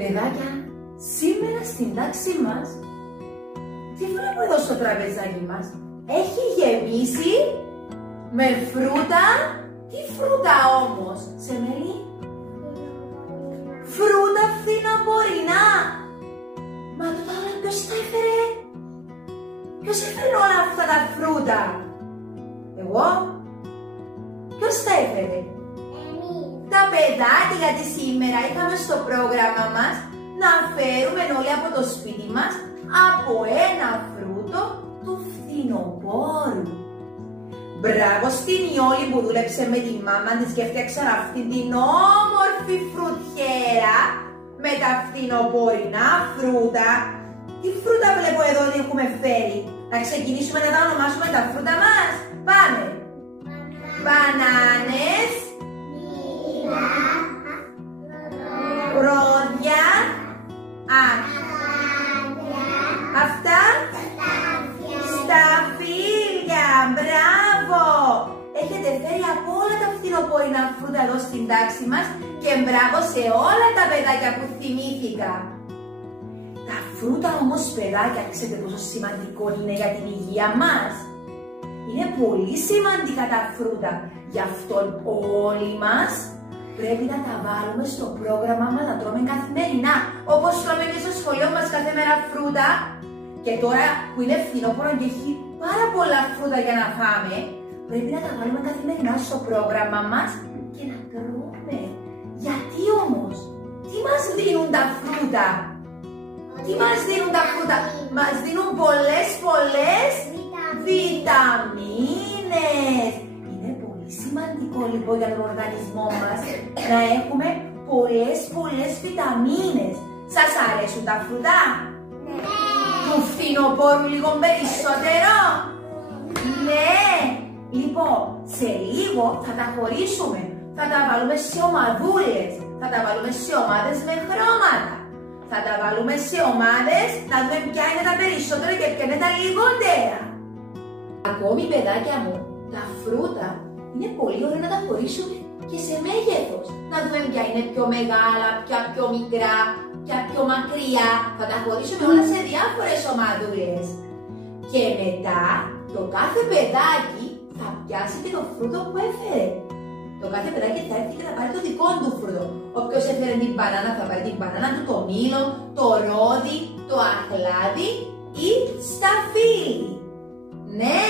Παιδάκια, σήμερα στην τάξη μας, τι βλέπω εδώ στο τραπεζάκι μας? Έχει γεμίσει με φρούτα. Τι φρούτα όμως, Σεμέλη? Φρούτα φθινοπορεινά. Μα τούτα όλα ποιος τα έφερε? Ποιος έφερε όλα αυτά τα φρούτα? Εγώ? Ποιος τα έφερε? Τα παιδάκια, γιατί σήμερα είχαμε στο πρόγραμμα μας να φέρουμε όλοι από το σπίτι μας από ένα φρούτο του φθινοπόρου. Μπράβο στην Ιόλη που δούλεψε με τη μάμα της και έφτιαξαν αυτή την όμορφη φρουτιέρα με τα φθινοπορεινά φρούτα. Τι φρούτα βλέπω εδώ ότι έχουμε φέρει? Να ξεκινήσουμε να τα ονομάσουμε τα φρούτα μας. Πάμε! Μπανάνες, ρόδια, αυτά, σταφύλια, μπράβο! Έχετε φέρει από όλα τα φθινοπορεινά φρούτα εδώ στην τάξη μας και μπράβο σε όλα τα παιδάκια που θυμήθηκα. Τα φρούτα όμως, παιδάκια, ξέρετε πόσο σημαντικό είναι για την υγεία μας? Είναι πολύ σημαντικά τα φρούτα, γι' αυτό όλοι μας πρέπει να τα βάλουμε στο πρόγραμμα μας να τρώμε καθημερινά. Όπως τρώμε και στο σχολείο μας κάθε μέρα φρούτα. Και τώρα που είναι φθινόπωρο και έχει πάρα πολλά φρούτα για να φάμε, πρέπει να τα βάλουμε καθημερινά στο πρόγραμμα μας και να τρώμε. Γιατί όμως? Τι μας δίνουν τα φρούτα? Τι μας δίνουν τα φρούτα? Μας δίνουν πολλές βιταμίνες. Είναι πολύ σημαντικό λοιπόν για τον οργανισμό μας να έχουμε πολλές βιταμίνες. Σας αρέσουν τα φρούτα? Ναι. Του φθινοπόρου λίγο περισσότερο? Ναι. Λοιπόν, σε λίγο θα τα χωρίσουμε. Θα τα βάλουμε σε ομαδούλες. Θα τα βάλουμε σε ομάδες με χρώματα. Θα τα βάλουμε σε ομάδες να δούμε ποια είναι τα περισσότερα και ποια είναι τα λιγότερα. Ακόμη, παιδάκια μου, τα φρούτα είναι πολύ ωραία να τα χωρίσουμε και σε μέγεθος. Να δούμε ποια είναι πιο μεγάλα, ποια πιο μικρά, ποια πιο μακριά. Θα τα χωρίσουμε όλα σε διάφορες ομαδούλες. Και μετά το κάθε παιδάκι θα πιάσει και το φρούτο που έφερε. Το κάθε παιδάκι θα έρθει και θα πάρει το δικό του φρούτο. Όποιος έφερε την μπανάνα θα πάρει την μπανάνα του, το μήλο, το ρόδι, το αχλάδι ή σταφύλι. Ναι!